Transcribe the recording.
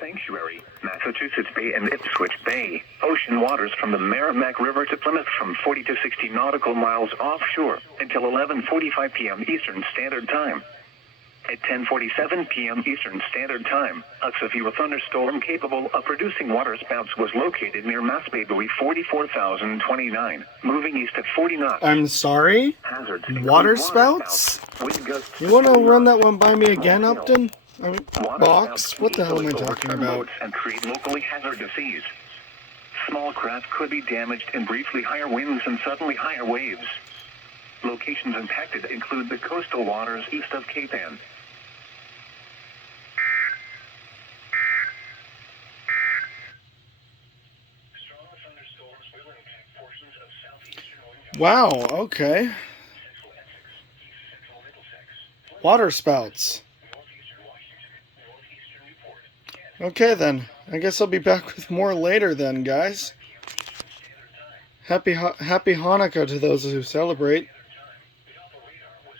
Sanctuary, Massachusetts Bay and Ipswich Bay. Ocean waters from the Merrimack River to Plymouth from 40 to 60 nautical miles offshore until 11:45 p.m. Eastern Standard Time. At 10:47 p.m. Eastern Standard Time, a severe thunderstorm capable of producing waterspouts was located near Mass Bay Buoy 44,029, moving east at 40 knots. I'm sorry? Waterspouts? You want to run that one by me again, Upton? Box? What the hell am I talking about? And create locally hazardous seas. Small craft could be damaged in briefly higher winds and suddenly higher waves. Locations impacted include the coastal waters east of Cape Ann. Wow, okay. Waterspouts. Okay then, I guess I'll be back with more later then, guys. Happy Hanukkah to those who celebrate.